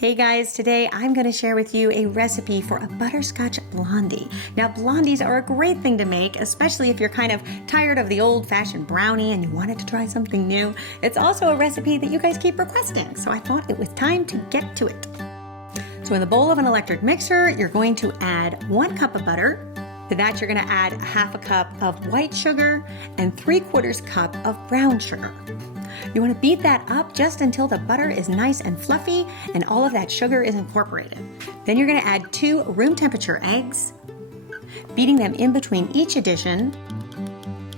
Hey guys, today I'm going to share with you a recipe for a butterscotch blondie. Now blondies are a great thing to make, especially if you're kind of tired of the old-fashioned brownie and you wanted to try something new. It's also a recipe that you guys keep requesting, so I thought it was time to get to it. So in the bowl of an electric mixer, you're going to add 1 cup of butter. To that, you're going to add 1/2 cup of white sugar and 3/4 cup of brown sugar. You want to beat that up just until the butter is nice and fluffy and all of that sugar is incorporated. Then you're going to add 2 room temperature eggs, beating them in between each addition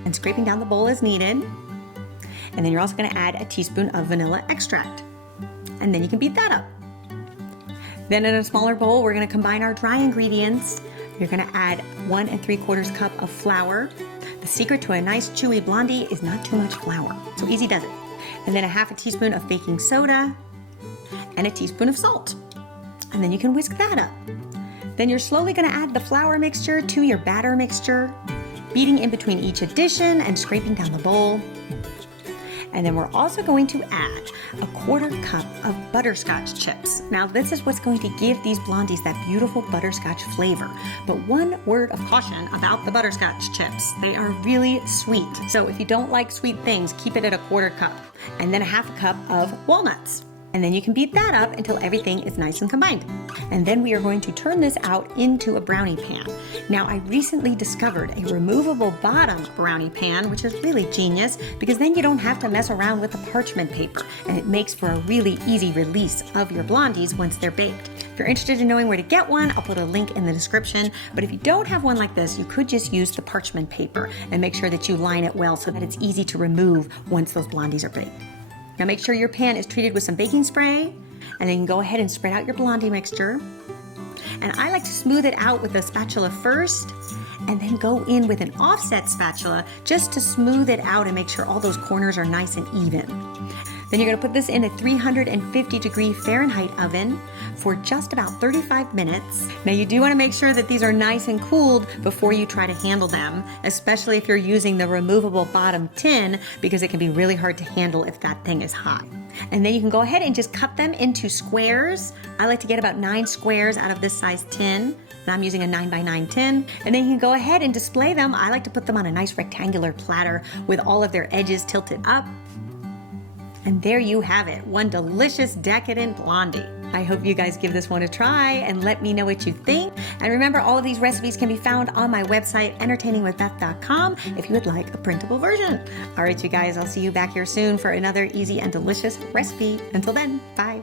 and scraping down the bowl as needed. And then you're also going to add a teaspoon of vanilla extract. And then you can beat that up. Then in a smaller bowl, we're going to combine our dry ingredients. You're going to add 1 3/4 cup of flour. The secret to a nice chewy blondie is not too much flour, so easy does it. And then 1/2 teaspoon of baking soda and a teaspoon of salt. And then you can whisk that up. Then you're slowly going to add the flour mixture to your batter mixture, beating in between each addition and scraping down the bowl. And then we're also going to add 1/4 cup of butterscotch chips. Now this is what's going to give these blondies that beautiful butterscotch flavor. But one word of caution about the butterscotch chips. They are really sweet. So if you don't like sweet things, keep it at 1/4 cup. And then 1/2 cup of walnuts. And then you can beat that up until everything is nice and combined. And then we are going to turn this out into a brownie pan. Now I recently discovered a removable bottom brownie pan, which is really genius because then you don't have to mess around with the parchment paper and it makes for a really easy release of your blondies once they're baked. If you're interested in knowing where to get one, I'll put a link in the description. But if you don't have one like this, you could just use the parchment paper and make sure that you line it well so that it's easy to remove once those blondies are baked. Now make sure your pan is treated with some baking spray, and then you can go ahead and spread out your blondie mixture. And I like to smooth it out with a spatula first, and then go in with an offset spatula just to smooth it out and make sure all those corners are nice and even. Then you're going to put this in a 350-degree Fahrenheit oven for just about 35 minutes. Now you do want to make sure that these are nice and cooled before you try to handle them, especially if you're using the removable bottom tin, because it can be really hard to handle if that thing is hot. And then you can go ahead and just cut them into squares. I like to get about 9 squares out of this size tin. And I'm using a 9x9 tin. And then you can go ahead and display them. I like to put them on a nice rectangular platter with all of their edges tilted up. And there you have it, one delicious, decadent blondie. I hope you guys give this one a try and let me know what you think. And remember, all of these recipes can be found on my website, entertainingwithbeth.com, if you would like a printable version. All right, you guys, I'll see you back here soon for another easy and delicious recipe. Until then, bye.